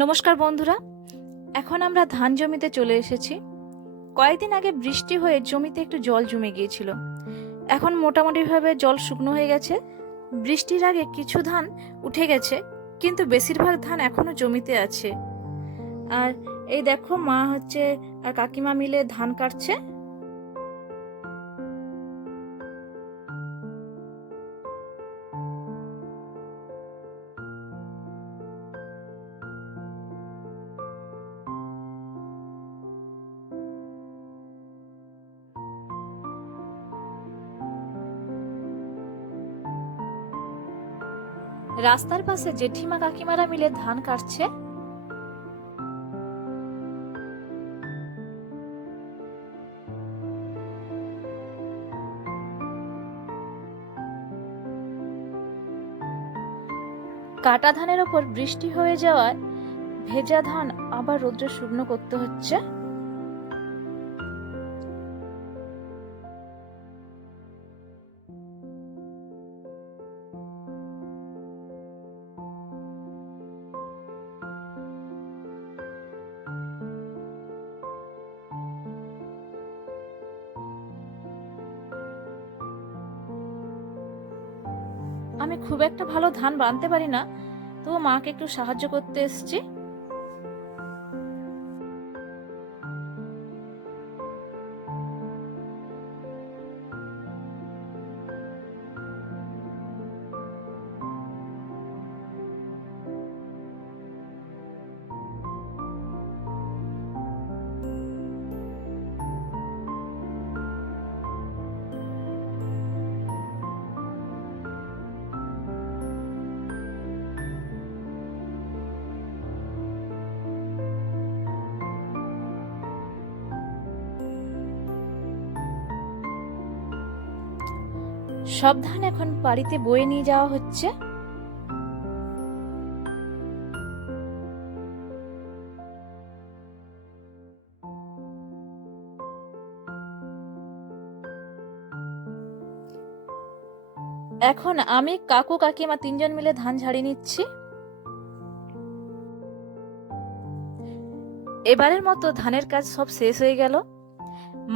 নমস্কার বন্ধুরা, এখন আমরা ধান জমিতে চলে এসেছি। কয়েকদিন আগে বৃষ্টি হয়ে জমিতে একটু জল জমে গিয়েছিল। এখন মোটামুটিভাবে জল শুকনো হয়ে গেছে। বৃষ্টির আগে কিছু ধান উঠে গেছে, কিন্তু বেশিরভাগ ধান এখনও জমিতে আছে। আর এই দেখো মা হচ্ছে আর কাকিমা মিলে ধান কাটছে। রাস্তার পাশে জেঠিমা কাকিমারা মিলে ধান কাটছে? কাটা ধানের ওপর বৃষ্টি হয়ে যাওয়ায় ভেজা ধান আবার রৌদ্রে শুকনো করতে হচ্ছে। আমি খুব একটা ভালো ধান বানতে পারি না। তো মাকে একটু সাহায্য করতে এসেছি। সব ধান এখন বাড়িতে বয়ে নিয়ে যাওয়া হচ্ছে। এখন আমি কাকু কাকিমা তিনজন মিলে ধান ঝাড়িয়ে নিচ্ছি। এবারের মতো ধানের কাজ সব শেষ হয়ে গেল।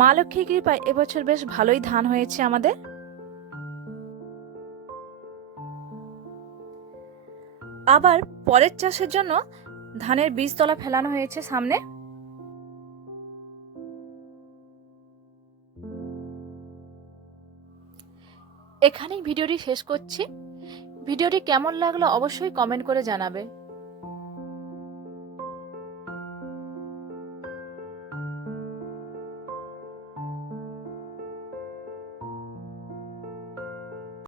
মা লক্ষ্মী কৃপায় এবছর বেশ ভালোই ধান হয়েছে আমাদের। আবার পরের চাষের জন্য ধানের বীজতলা ফেলানো হয়েছে সামনে। এখানেই ভিডিওটি শেষ করছি। ভিডিওটি কেমন লাগল অবশ্যই কমেন্ট করে জানাবে।